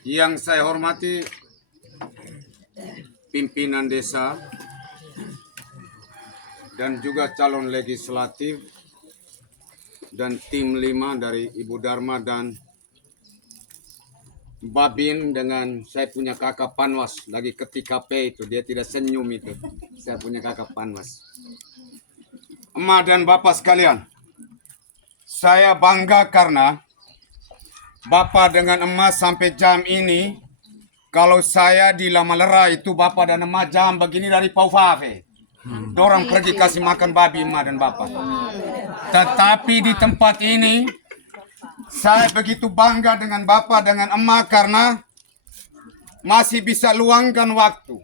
Yang saya hormati pimpinan desa dan juga calon legislatif dan tim 5 dari Ibu Dharma dan Babin dengan saya punya kakak Panwas lagi ketika P itu dia tidak senyum itu. Saya punya kakak Panwas. Emak dan bapak sekalian, saya bangga karena bapak dengan emak sampai jam ini. Kalau saya di Lama Lera itu bapak dan emak jam begini dari Paufafe. Dorang pergi kasih makan babi emak dan bapak. Tetapi di tempat ini saya begitu bangga dengan bapak dengan emak karena masih bisa luangkan waktu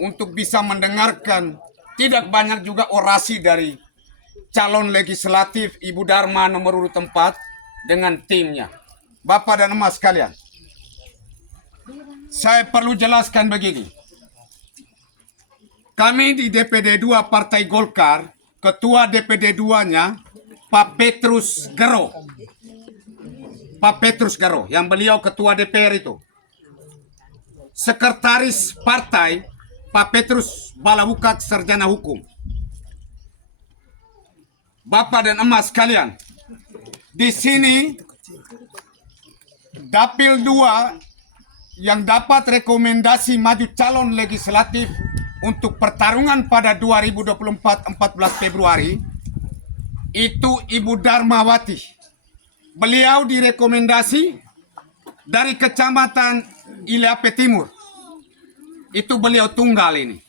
untuk bisa mendengarkan tidak banyak juga orasi dari calon legislatif Ibu Dharma nomor urut 4 dengan timnya. Bapak dan emak sekalian, saya perlu jelaskan begini. Kami di DPD 2 Partai Golkar, Ketua DPD 2-nya Pak Petrus Gero. Pak Petrus Gero, yang beliau Ketua DPR itu. Sekretaris Partai Pak Petrus Balawukak, Sarjana Hukum. Bapak dan emak sekalian, di sini Dapil 2 yang dapat rekomendasi maju calon legislatif untuk pertarungan pada 2024 14 Februari itu Ibu Dharmawati. Beliau direkomendasi dari Kecamatan Iliape Timur. Itu beliau tunggal ini.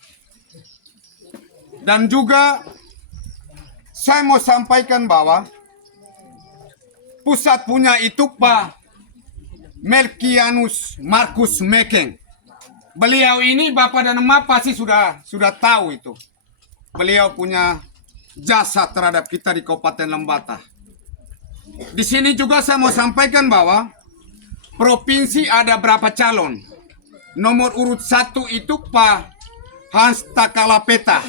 Dan juga saya mau sampaikan bahwa pusat punya itu Pak Melkianus Markus Mekeng. Beliau ini bapak dan emak pasti sudah tahu itu. Beliau punya jasa terhadap kita di Kabupaten Lembata. Di sini juga saya mau sampaikan bahwa provinsi ada berapa calon. Nomor urut 1 itu Pak Hans Takalapeta.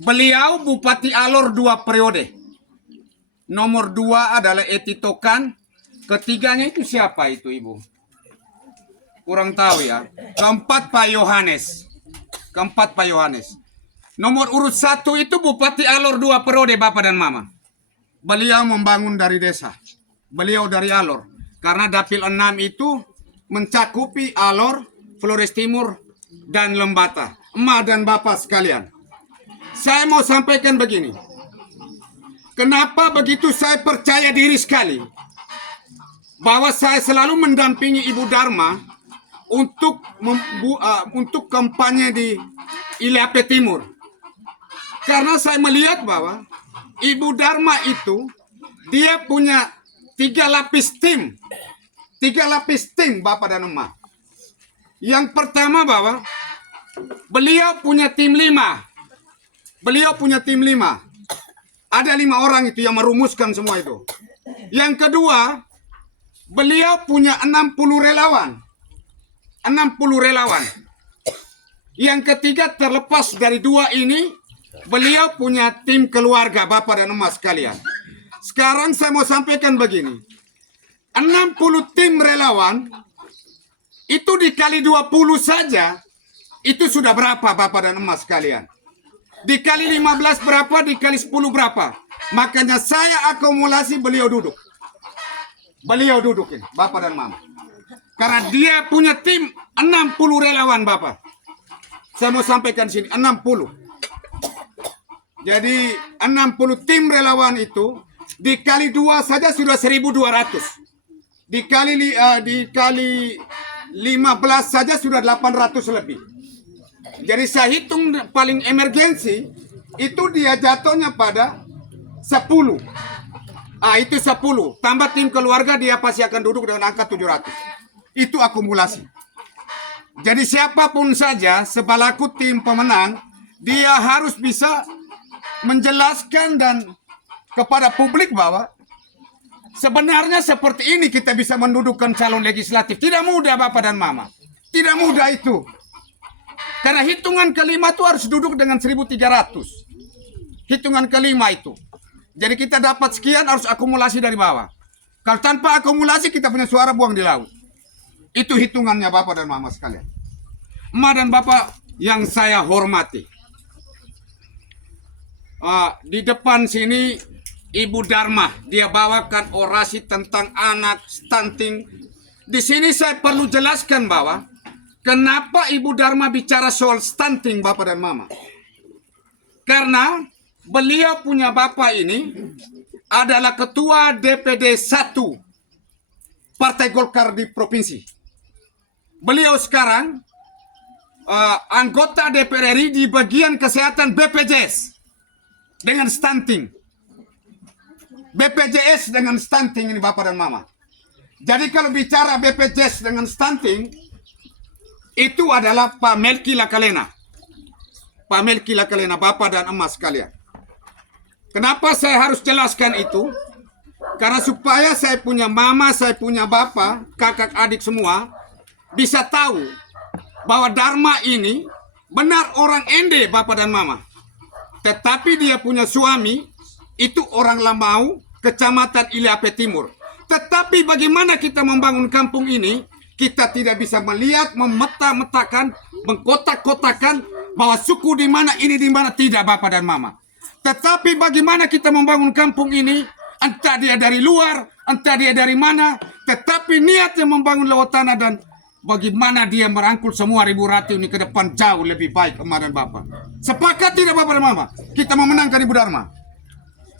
Beliau Bupati Alor 2 periode. Nomor 2 adalah Eti Tokan. Ketiganya itu siapa itu Ibu? Kurang tahu ya. Keempat Pak Yohanes. Nomor urut 1 itu Bupati Alor 2 periode Bapak dan Mama. Beliau membangun dari desa. Beliau dari Alor. Karena Dapil 6 itu mencakupi Alor, Flores Timur, dan Lembata. Emak dan Bapak sekalian, saya mau sampaikan begini. Kenapa begitu saya percaya diri sekali bahwa saya selalu mendampingi Ibu Dharma untuk kampanye di Iliape Timur. Karena saya melihat bahwa Ibu Dharma itu dia punya 3 lapis tim. 3 lapis tim Bapak dan Emak. Yang pertama bahwa beliau punya tim 5. Beliau punya tim 5. Ada 5 orang itu yang merumuskan semua itu. Yang kedua, beliau punya 60 relawan. 60 relawan. Yang ketiga, terlepas dari 2 ini, beliau punya tim keluarga Bapak dan Emak sekalian. Sekarang saya mau sampaikan begini. 60 tim relawan itu dikali 20 saja, itu sudah berapa Bapak dan Emak sekalian? Dikali 15 berapa, dikali 10 berapa? Makanya saya akumulasi beliau duduk. Beliau dudukin Bapak dan Mama. Karena dia punya tim 60 relawan Bapak. Saya mau sampaikan sini 60. Jadi 60 tim relawan itu dikali 2 saja sudah 1.200. Dikali 15 saja sudah 800 lebih. Jadi saya hitung paling emergensi itu dia jatuhnya pada 10. Itu 10. Tambah tim keluarga dia pasti akan duduk dengan angka 700. Itu akumulasi. Jadi siapapun saja sebalaku tim pemenang, dia harus bisa menjelaskan dan kepada publik bahwa sebenarnya seperti ini kita bisa mendudukkan calon legislatif. Tidak mudah Bapak dan Mama. Tidak mudah itu. Karena hitungan kelima itu harus duduk dengan 1.300. Hitungan kelima itu. Jadi kita dapat sekian harus akumulasi dari bawah. Kalau tanpa akumulasi kita punya suara buang di laut. Itu hitungannya Bapak dan Mama sekalian. Emak dan Bapak yang saya hormati. Di depan sini Ibu Dharma, dia bawakan orasi tentang anak stunting. Di sini saya perlu jelaskan bahwa kenapa Ibu Dharma bicara soal stunting Bapak dan Mama. Karena beliau punya Bapak ini adalah ketua DPD 1 Partai Golkar di provinsi. Beliau sekarang anggota DPR RI di bagian kesehatan BPJS dengan stunting. BPJS dengan stunting ini Bapak dan Mama. Jadi kalau bicara BPJS dengan stunting, itu adalah Pak Melki Lakalena. Pak Melki Lakalena, Bapak dan Emas sekalian. Kenapa saya harus jelaskan itu? Karena supaya saya punya mama, saya punya bapak, kakak adik semua, bisa tahu bahwa Dharma ini benar orang Ende Bapak dan Mama. Tetapi dia punya suami, itu orang Lamau, Kecamatan Iliape Timur. Tetapi bagaimana kita membangun kampung ini, kita tidak bisa melihat, memeta-metakan, mengkotak-kotakan bahwa suku di mana ini di mana, tidak Bapak dan Mama. Tetapi bagaimana kita membangun kampung ini, entah dia dari luar, entah dia dari mana, tetapi niatnya membangun lewat tanah dan bagaimana dia merangkul semua Ribu Ratu ini ke depan jauh lebih baik Emak dan Bapak. Sepakat tidak Bapak dan Mama? Kita memenangkan Ibu Dharma.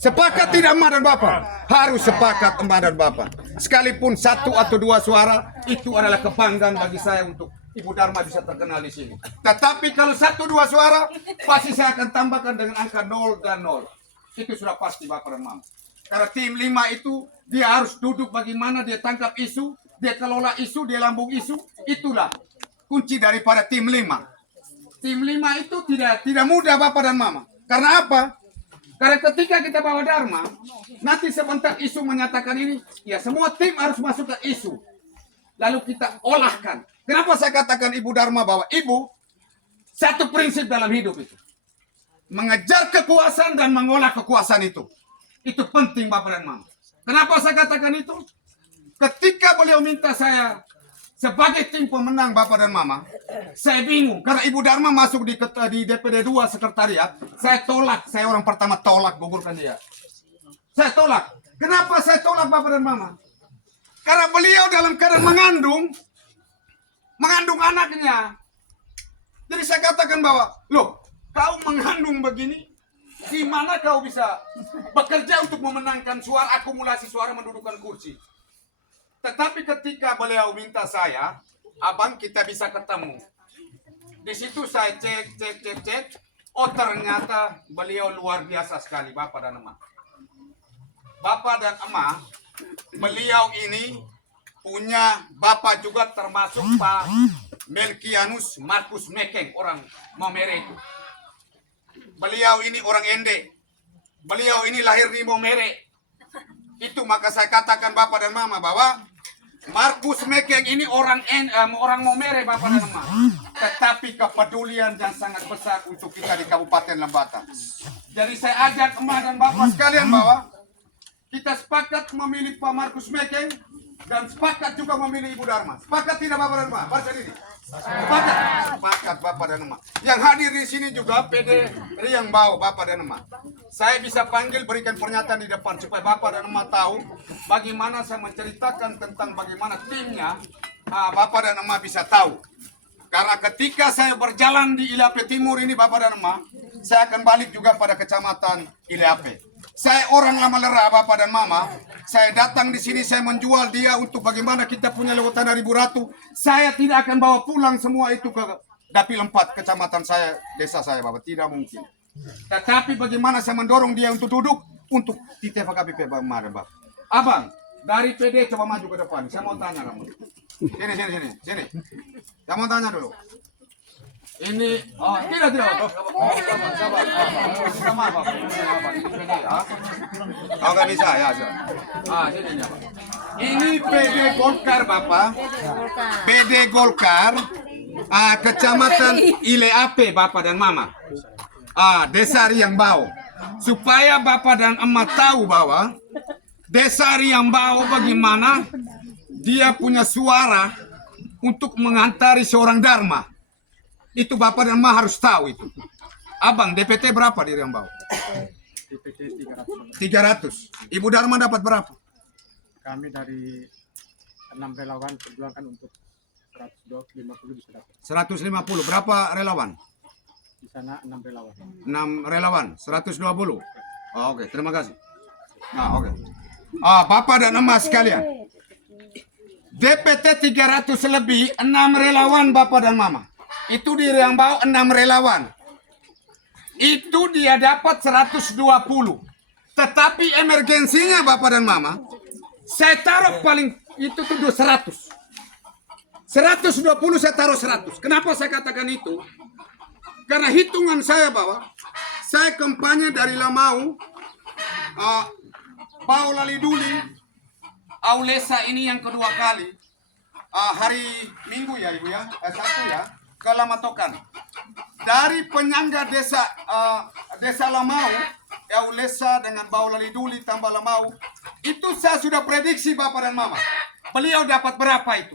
Sepakat tidak Emak dan Bapak? Harus sepakat Emak dan Bapak. Sekalipun 1 atau 2 suara, itu adalah kebanggaan bagi saya untuk Ibu Dharma bisa terkenal di sini. Tetapi kalau 1-2 suara, pasti saya akan tambahkan dengan angka 0 dan 0. Itu sudah pasti Bapak dan Mama. Karena tim 5 itu, dia harus duduk bagaimana dia tangkap isu, dia kelola isu, dia lambung isu. Itulah kunci daripada tim 5. Tim 5 itu tidak mudah Bapak dan Mama. Karena apa? Karena ketika kita bawa Dharma, nanti sebentar isu menyatakan ini, ya semua tim harus masuk ke isu. Lalu kita olahkan. Kenapa saya katakan Ibu Dharma bahwa Ibu, satu prinsip dalam hidup itu. Mengejar kekuasaan dan mengolah kekuasaan itu. Itu penting Bapak dan Mama. Kenapa saya katakan itu? Ketika beliau minta saya sebagai tim pemenang Bapak dan Mama, saya bingung. Karena Ibu Dharma masuk di DPD 2 sekretariat, saya tolak. Saya orang pertama tolak, gugurkan dia. Saya tolak. Kenapa saya tolak Bapak dan Mama? Karena beliau dalam keadaan mengandung anaknya. Jadi saya katakan bahwa, loh, kau mengandung begini, di mana kau bisa bekerja untuk memenangkan suara, akumulasi suara mendudukan kursi? Tetapi ketika beliau minta saya, abang kita bisa ketemu. Di situ saya cek. Oh ternyata beliau luar biasa sekali Bapak dan Emak. Bapak dan Emak, beliau ini punya bapak juga termasuk Pak Melkianus Markus Mekeng, orang Maumere itu. Beliau ini orang Ende. Beliau ini lahir di Maumere. Itu maka saya katakan Bapak dan Mama bahwa Markus Mekeng ini orang Maumere Bapak dan Mama. Tetapi kepedulian yang sangat besar untuk kita di Kabupaten Lembata. Jadi saya ajak Emak dan Bapak sekalian bahwa kita sepakat memilih Pak Markus Mekeng dan sepakat juga memilih Ibu Dharma. Sepakat tidak Bapak dan Emak? Baca diri. Sepakat Bapak dan Emak. Yang hadir di sini juga PD Riang Bau Bapak dan Emak. Saya bisa panggil berikan pernyataan di depan supaya Bapak dan Emak tahu bagaimana saya menceritakan tentang bagaimana timnya. Bapak dan Emak bisa tahu. Karena ketika saya berjalan di Iliape Timur ini Bapak dan Emak, saya akan balik juga pada Kecamatan Iliape. Saya orang lama lerah Bapak dan Mama. Saya datang di sini, saya menjual dia untuk bagaimana kita punya lewat tanah Ribu Ratu. Saya tidak akan bawa pulang semua itu ke Dapil 4 kecamatan saya, desa saya Bapak. Tidak mungkin. Tetapi bagaimana saya mendorong dia untuk duduk untuk di TVKBP Bapak. Abang, dari PD coba maju ke depan. Saya mau tanya kamu. Sini. Saya mau tanya dulu. Ini, tidak. Sabar. Nggak bisa, ya. Sini ya, Pak. Ini PD Golkar, Bapak. PD Golkar, Kecamatan Iliape, Bapak dan Mama. Desa Riang Bau. Supaya Bapak dan Emak tahu bahwa Desa Riang Bau bagaimana dia punya suara untuk mengantari seorang Dharma. Itu Bapak dan Ma harus tahu itu. Abang, DPT berapa di Riang Bau? DPT 300. 300. Ibu Dharma dapat berapa? Kami dari 6 relawan perjuangkan untuk 150 bisa dapat. 150. Berapa relawan? Di sana 6 relawan. 6 relawan, 120. Oh, oke, terima kasih. Oke. Bapak dan emas sekalian. DPT 300 lebih, 6 relawan Bapak dan Mama. Itu di Riang Bau 6 relawan. Itu dia dapat 120. Tetapi emergensinya Bapak dan Mama, saya taruh paling itu tuh 100. 120 saya taruh 100. Kenapa saya katakan itu? Karena hitungan saya bahwa saya kampanye dari Lamau, Bau Laliduli, Aulesa ini yang kedua kali. Hari Minggu ya Ibu ya, Sabtu ya, ke Lamatokan. Dari penyangga desa Lamau, Aulesa dengan Bau Laliduli tambah Lamau, itu saya sudah prediksi Bapak dan Mama. Beliau dapat berapa itu?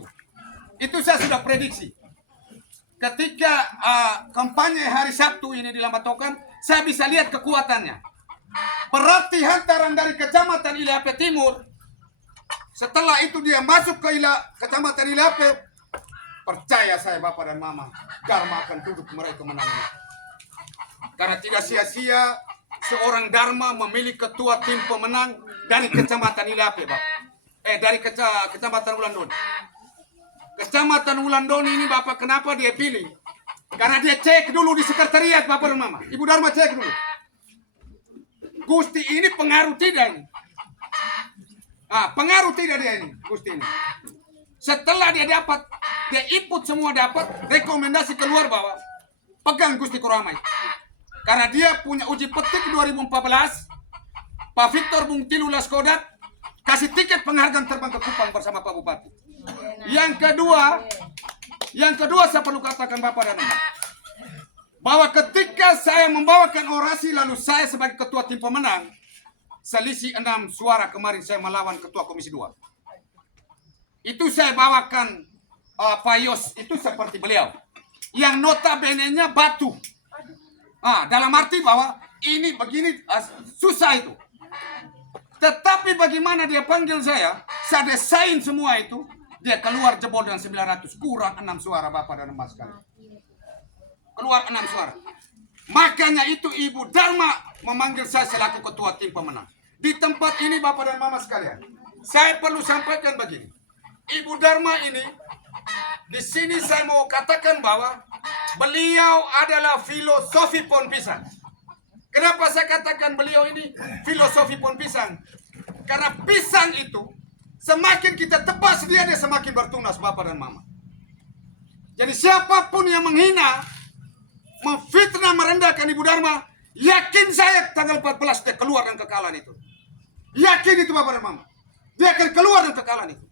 Itu saya sudah prediksi. Ketika kampanye hari Sabtu ini di Lamatokan, saya bisa lihat kekuatannya. Berarti hantaran dari Kecamatan Ilape Timur, setelah itu dia masuk ke Kecamatan Ilape, percaya saya Bapak dan Mama, Dharma akan duduk meraih kemenangan. Karena tidak sia-sia seorang Dharma memilih ketua tim pemenang dari Kecamatan Ilape, Bapak. Dari Kecamatan Wulandoni. Kecamatan Wulandoni ini Bapak kenapa dia pilih? Karena dia cek dulu di sekretariat Bapak dan Mama. Ibu Dharma cek dulu. Gusti ini pengaruh tidak ini? Pengaruh tidak dia ini, Gusti ini. Setelah dia dapat, dia input semua dapat, rekomendasi keluar bahwa pegang Gusti Kuramai. Karena dia punya uji petik 2014, Pak Victor Bung Tilu Laskodat kasih tiket penghargaan terbang ke Kupang bersama Pak Bupati. Yang kedua saya perlu katakan Bapak dan Mama, bahwa ketika saya membawakan orasi lalu saya sebagai ketua tim pemenang, selisih 6 suara kemarin saya melawan ketua komisi 2. Itu saya bawakan Pak Yos, itu seperti beliau. Yang notabene-nya batu. Dalam arti bahwa ini begini susah itu. Tetapi bagaimana dia panggil saya desain semua itu, dia keluar jebol dengan 900, kurang 6 suara Bapak dan Mas sekalian. Keluar 6 suara. Makanya itu Ibu Dharma memanggil saya selaku ketua tim pemenang. Di tempat ini Bapak dan Mama sekalian, saya perlu sampaikan begini. Ibu Dharma ini, di sini saya mau katakan bahwa beliau adalah filosofi pohon pisang. Kenapa saya katakan beliau ini filosofi pohon pisang? Karena pisang itu semakin kita tebas dia semakin bertunas Bapak dan Mama. Jadi siapapun yang menghina, memfitnah, merendahkan Ibu Dharma, yakin saya tanggal 14 dia keluar dengan kekalahan itu. Yakin itu Bapak dan Mama. Dia akan keluar dengan kekalahan itu.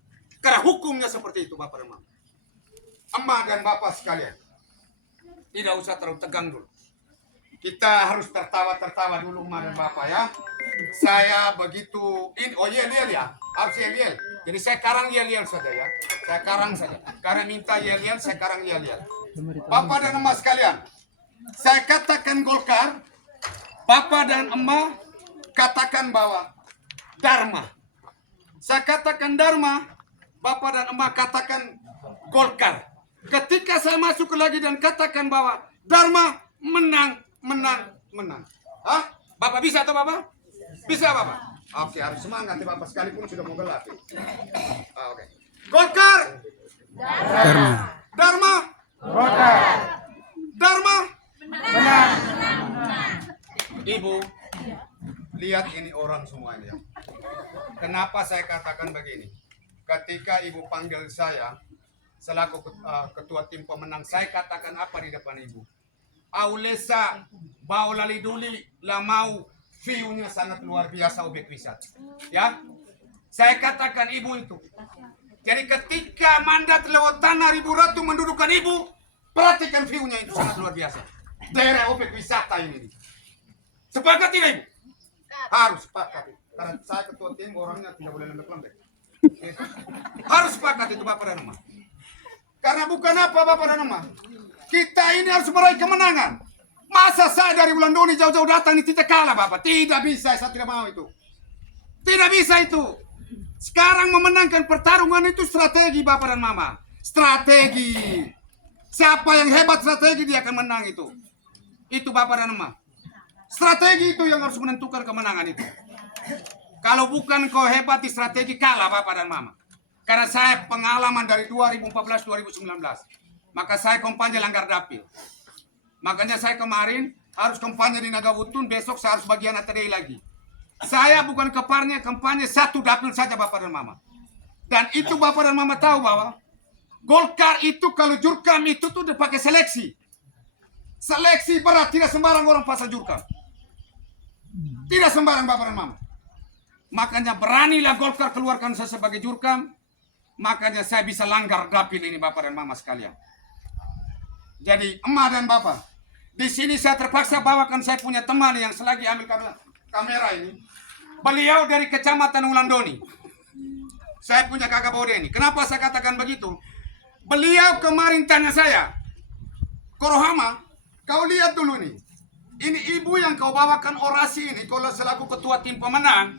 Karena hukumnya seperti itu Bapak dan Mama. Emak dan Bapak sekalian, tidak usah terlalu tegang dulu. Kita harus tertawa-tertawa dulu Emak dan Bapak ya. Saya begitu, yel ya, harus yel. Jadi saya karang yel saja ya. Saya karang saja. Karena minta yel, saya karang yel. Bapak dan Emak sekalian, saya katakan Golkar, Bapak dan Emak katakan bahwa Dharma. Saya katakan Dharma, Bapak dan Emak katakan Golkar. Ketika saya masuk lagi dan katakan bahwa Dharma menang. Bapak bisa atau Bapak? Bisa Bapak? Oke, harus semangat ya Bapak sekalipun sudah mau gelap. Oke. Golkar. Dharma. Golkar. Dharma. Menang. Ibu, lihat ini orang semua ini ya. Kenapa saya katakan begini? Ketika Ibu panggil saya selaku ketua tim pemenang, saya katakan apa di depan Ibu? Aulesa, Bau Laliduli, Lamau, view-nya sangat luar biasa objek wisata. Ya, saya katakan Ibu itu. Jadi ketika mandat lewat tanah Ibu Ratu mendudukan Ibu, perhatikan view-nya itu sangat luar biasa. Daerah objek wisata ini. Sepakat tidak Ibu? Harus sepakat. Karena saya ketua tim orangnya tidak boleh lembek-lembek. Harus sepakat itu Bapak dan Emak. Karena bukan apa Bapak dan Mama. Kita ini harus meraih kemenangan. Masa saya dari Wulandoni jauh-jauh datang ini tidak kalah Bapak? Tidak bisa, saya tidak mau itu. Tidak bisa itu. Sekarang memenangkan pertarungan itu strategi Bapak dan Mama. Strategi. Siapa yang hebat strategi dia akan menang itu. Itu Bapak dan Mama. Strategi itu yang harus menentukan kemenangan itu. Kalau bukan kau hebat di strategi kalah Bapak dan Mama. Karena saya pengalaman dari 2014-2019. Maka saya kampanye langgar dapil. Makanya saya kemarin harus kampanye di Nagawutun, besok saya harus bagian ATDI lagi. Saya bukan kampanye satu dapil saja Bapak dan Mama. Dan itu Bapak dan Mama tahu bahwa Golkar itu kalau jurkam itu tuh dipakai seleksi. Seleksi berat, tidak sembarang orang pasang jurkam. Tidak sembarang Bapak dan Mama. Makanya beranilah Golkar keluarkan saya sebagai jurkam. Makanya saya bisa langgar dapil ini Bapak dan Mama sekalian. Jadi emak dan Bapak, di sini saya terpaksa bawakan saya punya teman yang selagi ambil kamera ini. Beliau dari Kecamatan Wulandoni. Saya punya kakak Bode ini. Kenapa saya katakan begitu? Beliau kemarin tanya saya, Korohama, kau lihat dulu nih. Ini ibu yang kau bawakan orasi ini, kalau selaku ketua tim pemenang.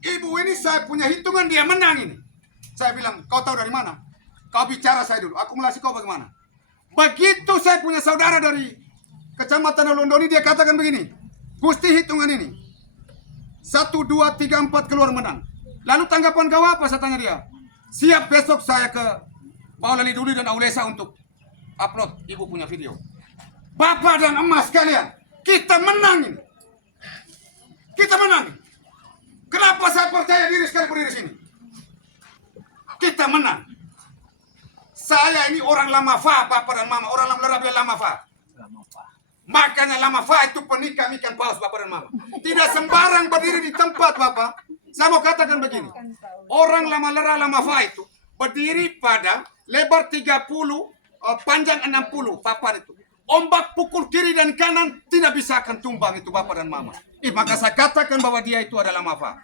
Ibu ini saya punya hitungan dia menang ini. Saya bilang, kau tahu dari mana? Kau bicara saya dulu, akumulasi kau bagaimana? Begitu saya punya saudara dari Kecamatan Wulandoni, dia katakan begini, Gusti hitungan ini 1, 2, 3, 4 keluar menang. Lalu tanggapan kau apa? Saya tanya dia. Siap besok saya ke Paulali Duli dan Aulesa untuk upload ibu punya video. Bapak dan emas sekalian, kita menang ini. Kita menang. Kenapa saya percaya diri sekali berdiri sini? Kita menang. Saya ini orang Lamafa, Bapak dan Mama. Orang Lamafa. Makanya Lamafa itu penikam ikan paus Bapak dan Mama. Tidak sembarang berdiri di tempat Bapak. Saya mau katakan begini. Orang Lamafa itu berdiri pada lebar 30, panjang 60 papan itu. Ombak pukul kiri dan kanan tidak bisa akan tumbang itu Bapak dan Mama. Maka saya katakan bahwa dia itu adalah Lamafa.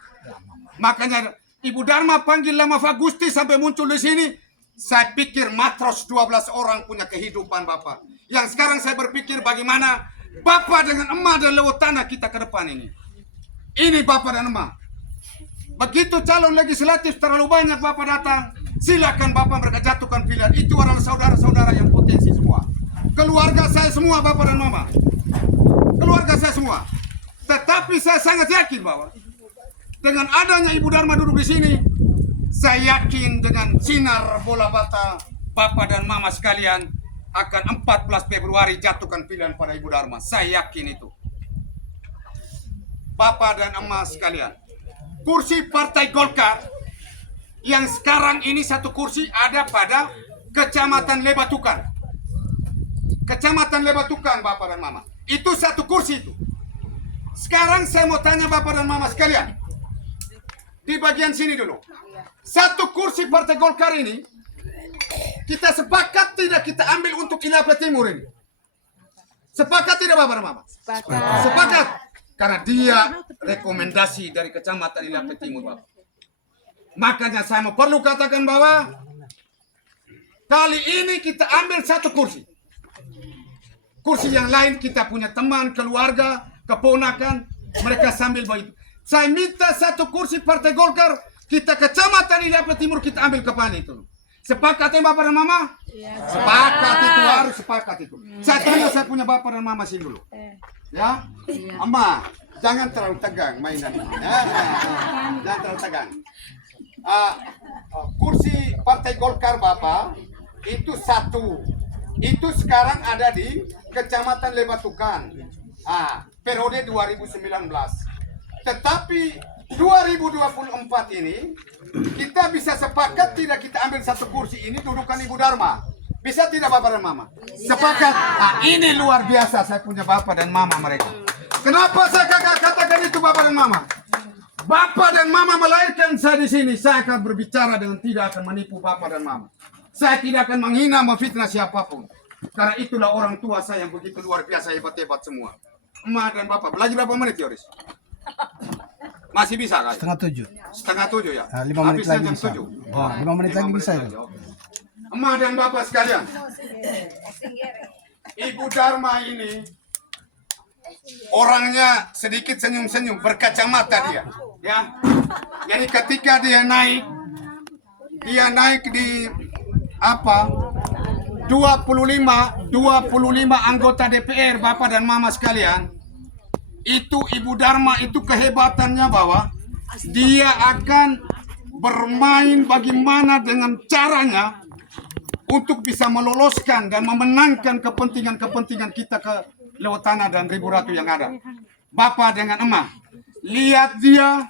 Makanya Ibu Dharma panggil Lamafa Gusti sampai muncul di sini. Saya pikir matros 12 orang punya kehidupan Bapak. Yang sekarang saya berpikir bagaimana Bapak dengan emak dan lewat tanah kita ke depan ini. Ini Bapak dan emak. Begitu calon legislatif terlalu banyak Bapak datang, silakan Bapak mereka jatuhkan pilihan. Itu adalah saudara-saudara yang potensi semua. Keluarga saya semua Bapak dan Mama. Keluarga saya semua. Tetapi saya sangat yakin bahwa dengan adanya Ibu Dharma duduk di sini, saya yakin dengan sinar bola mata Bapak dan Mama sekalian akan 14 Februari jatuhkan pilihan pada Ibu Dharma. Saya yakin itu. Bapak dan emas sekalian, kursi Partai Golkar yang sekarang ini satu kursi ada pada Kecamatan Lebatukan. Kecamatan Lebatukan Bapak dan Mama. Itu satu kursi itu. Sekarang saya mau tanya Bapak dan Mama sekalian. Di bagian sini dulu. Satu kursi Partai Golkar ini kita sepakat tidak kita ambil untuk Ilapia Timur ini. Sepakat tidak Bapak dan Mama? Sepakat. Karena dia rekomendasi dari Kecamatan Ilapia Timur Bapak. Makanya saya mau perlu katakan bahwa kali ini kita ambil satu kursi. Kursi yang lain kita punya teman, keluarga, keponakan, mereka sambil begitu. Saya minta satu kursi Partai Golkar, kita Kecamatan Ilapia Timur kita ambil kepala itu. Sepakat ya Bapak dan Mama? Ya, sepakat itu, harus sepakat itu. Saya tanya saya punya Bapak dan Mama sini dulu. Ya? Amma, jangan terlalu tegang mainan ini. Jangan terlalu tegang. Kursi Partai Golkar Bapak itu satu. Itu sekarang ada di Kecamatan Lebatukan. Periode 2019. Tetapi 2024 ini kita bisa sepakat tidak kita ambil satu kursi ini dudukan Ibu Dharma. Bisa tidak Bapak dan Mama? Sepakat. Ini luar biasa saya punya Bapak dan Mama mereka. Kenapa saya katakan itu Bapak dan Mama? Bapak dan Mama melahirkan saya di sini. Saya akan berbicara dengan tidak akan menipu Bapak dan Mama. Saya tidak akan menghina, memfitnah siapapun. Karena itulah orang tua saya yang begitu luar biasa hebat-hebat semua. Emak dan Bapak. Belajar berapa menit Yoris? Masih bisa kan? Setengah 7. Setengah 7 ya? 5 menit Habisnya lagi jam bisa. 7. Wah, 5 menit lagi bisa itu. Emak dan bapak sekalian, Ibu Dharma ini orangnya sedikit senyum-senyum, berkacamata dia. Ya, jadi ketika dia naik di apa 25 anggota DPR, bapak dan mama sekalian. Itu Ibu Dharma itu kehebatannya bahwa dia akan bermain bagaimana dengan caranya untuk bisa meloloskan dan memenangkan kepentingan-kepentingan kita ke lewat tanah dan ribu ratu yang ada. Bapak dengan emak lihat dia,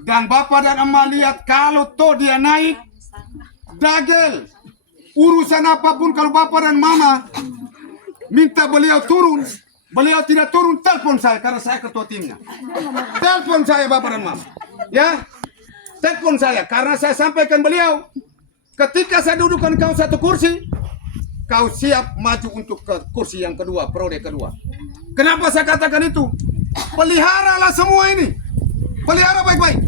dan bapak dan emak lihat kalau toh dia naik dagel urusan apapun, kalau bapak dan mama minta beliau turun, beliau tidak turun, telepon saya karena saya ketua timnya. Telepon saya bapak dan mama. Ya, telepon saya karena saya sampaikan beliau, ketika saya dudukkan kau satu kursi, kau siap maju untuk ke kursi yang kedua, periode kedua. Kenapa saya katakan itu? Peliharalah semua ini. Pelihara baik-baik.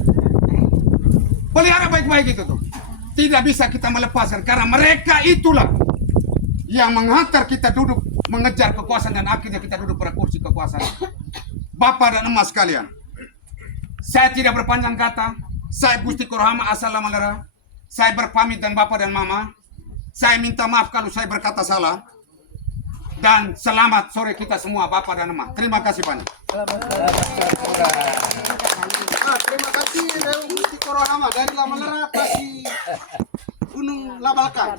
Pelihara baik-baik itu tuh. Tidak bisa kita melepaskan karena mereka itulah yang menghantar kita duduk mengejar kekuasaan dan akhirnya kita duduk pada kursi kekuasaan. Bapak dan emas sekalian, saya tidak berpanjang kata. Saya Gusti Korohama asal Lamalera. Saya berpamit dan bapak dan mama. Saya minta maaf kalau saya berkata salah. Dan selamat sore kita semua bapak dan emak. Terima kasih banyak. Terima kasih dari Gusti Korohama dari Lamalera kasih Gunung Labalkan.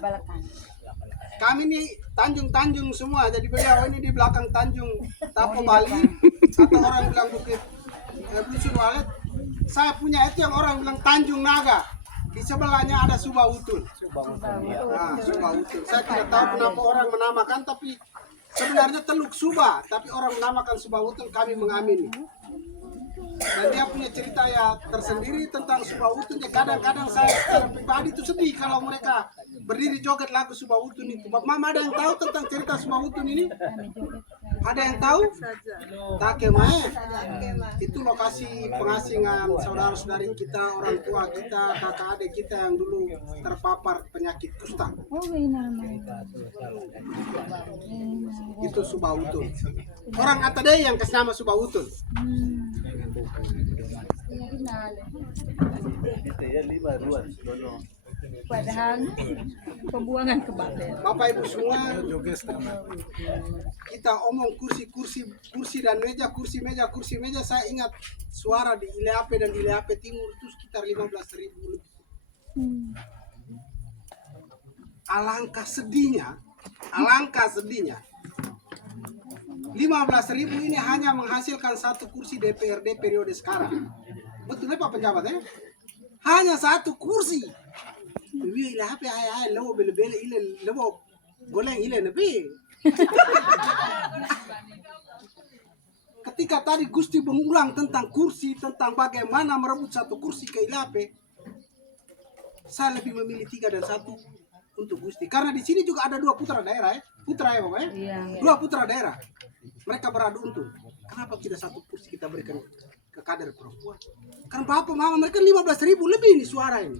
Kami ini Tanjung semua, jadi beliau ini di belakang Tanjung Tapo Bali atau orang bilang Bukit Busun Walet. Saya punya itu yang orang bilang Tanjung Naga. Di sebelahnya ada Subah Utun. Nah, Subah Utun. Saya tidak tahu kenapa orang menamakan, tapi sebenarnya Teluk Subah, tapi orang menamakan Subah Utun, kami mengamini. Dan dia punya cerita ya tersendiri tentang Subah Utun. Ya, kadang-kadang saya secara pribadi itu sedih kalau mereka berdiri joget lagu Subah Utun itu. Bapak Mama ada yang tahu tentang cerita Subah Utun ini? Ada yang tahu? Takemae. Itu lokasi pengasingan saudara-saudari kita, orang tua kita, kakak adik kita yang dulu terpapar penyakit kusta. Itu Subah Utun. Orang Atade yang kasih nama Subah Utun. Padahal pembuangan ke Babel. Bapak Ibu semua, kita omong kursi dan meja, kursi meja. Saya ingat suara di Ileape dan Ileape Timur itu sekitar 15.000 lebih. Alangkah sedihnya 15.000 ini hanya menghasilkan satu kursi DPRD periode sekarang. Betul ya Pak Penjabat ya? Hanya satu kursi. Wih, lah apa ayah lo beli ile lo goleng ile nabi. Ketika tadi Gusti mengulang tentang kursi, tentang bagaimana merebut satu kursi ke Ilape, saya lebih memilih 3 dan 1 untuk Gusti. Karena di sini juga ada 2 putra daerah ya, putra ya Bapak ya, Iya. 2 putra daerah. Mereka beradu untung. Kenapa tidak satu kursi kita berikan ke kader perempuan? Kan Bapak Mama mereka 15.000 lebih ini suara ini.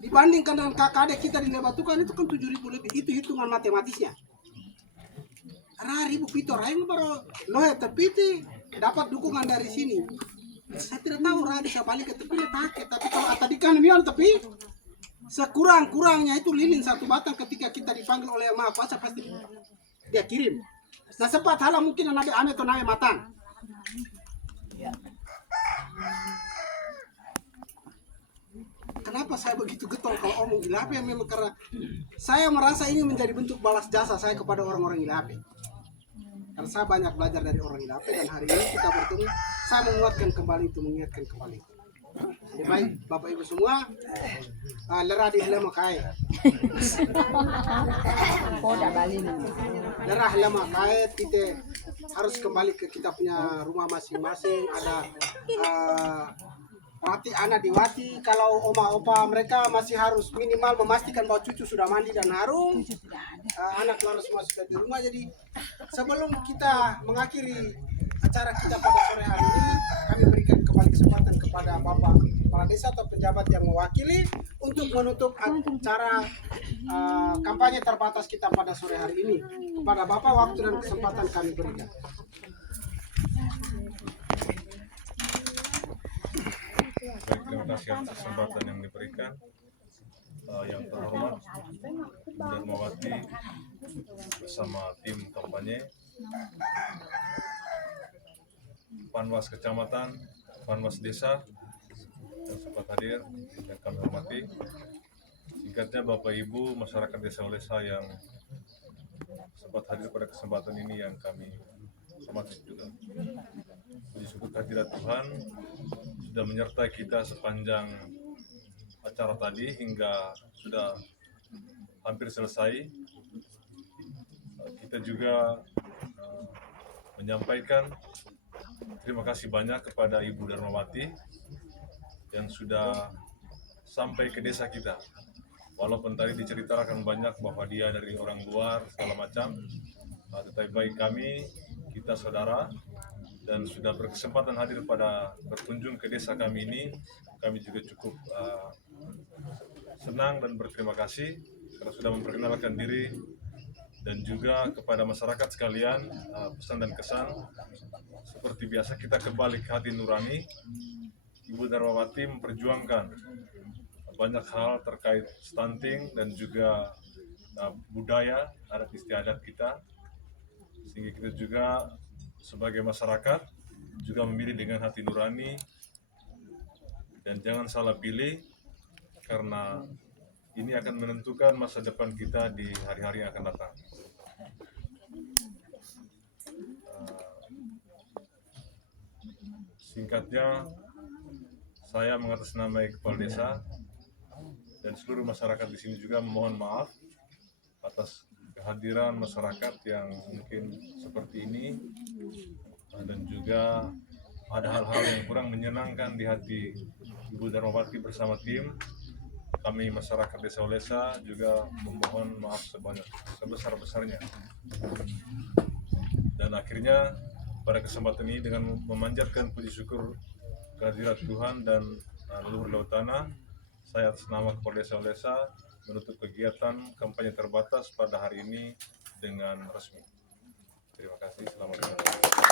Dibandingkan dengan kakak adik kita di Lebatukan itu kan 7.000 lebih. Itu hitungan matematisnya. Ribu pitor aing baru lohe tepi dapat dukungan dari sini. Saya tidak tahu Radi bisa balik ke tepi take, tapi kalau tadi kan mion tepi sekurang-kurangnya itu lilin 1 batang ketika kita dipanggil oleh Maha Kuasa pasti dia kirim. Nah sempat halah mungkin nabi ame to nae matang. Kenapa saya begitu getol kalau omong Ilape? Memang karena saya merasa ini menjadi bentuk balas jasa saya kepada orang-orang Ilape. Karena saya banyak belajar dari orang Ilape dan hari ini kita bertemu, saya mengingatkan kembali itu. Jadi baik Bapak Ibu semua, lerah di helma kai. Lerah helma kai, kita harus kembali ke kita punya rumah masing-masing. Ada Wati anak diwati, kalau oma opa mereka masih harus minimal memastikan bahwa cucu sudah mandi dan harum, anak harus masuk ke rumah. Jadi sebelum kita mengakhiri acara kita pada sore hari ini, kami berikan kembali kesempatan kepada Bapak Kepala Desa atau pejabat yang mewakili untuk menutup acara kampanye terbatas kita pada sore hari ini. Kepada Bapak waktu dan kesempatan kami berikan. Baik, terima kasih atas kesempatan yang diberikan. Yang terhormat Ibu Darmawati bersama tim kampanye, Panwas Kecamatan, Panwas Desa yang sempat hadir dan kami hormati. Singkatnya Bapak Ibu masyarakat Desa Olesa yang sempat hadir pada kesempatan ini yang kami hormati juga. Puji syukur kehadirat Tuhan sudah menyertai kita sepanjang acara tadi hingga sudah hampir selesai. Kita juga menyampaikan terima kasih banyak kepada Ibu Darmawati yang sudah sampai ke desa kita. Walaupun tadi diceritakan banyak bahwa dia dari orang luar segala macam, tetapi bagi kami, kita saudara, dan sudah berkesempatan hadir pada berkunjung ke desa kami ini, kami juga cukup senang dan berterima kasih karena sudah memperkenalkan diri, dan juga kepada masyarakat sekalian pesan dan kesan seperti biasa kita kembali ke hati nurani. Ibu Darmawati memperjuangkan banyak hal terkait stunting dan juga budaya adat istiadat kita, sehingga kita juga sebagai masyarakat juga memilih dengan hati nurani dan jangan salah pilih, karena ini akan menentukan masa depan kita di hari-hari yang akan datang. Singkatnya, saya mengatasnamai Kepala Desa dan seluruh masyarakat di sini juga memohon maaf atas kehadiran masyarakat yang mungkin seperti ini, dan juga ada hal-hal yang kurang menyenangkan di hati Ibu Darmawati bersama tim. Kami masyarakat Desa Olesa juga memohon maaf sebesar-besarnya. Dan akhirnya pada kesempatan ini dengan memanjatkan puji syukur kehadirat Tuhan dan leluhur laut tanah, saya atas nama Kepala Desa Olesa menutup kegiatan kampanye terbatas pada hari ini dengan resmi. Terima kasih, selamat datang.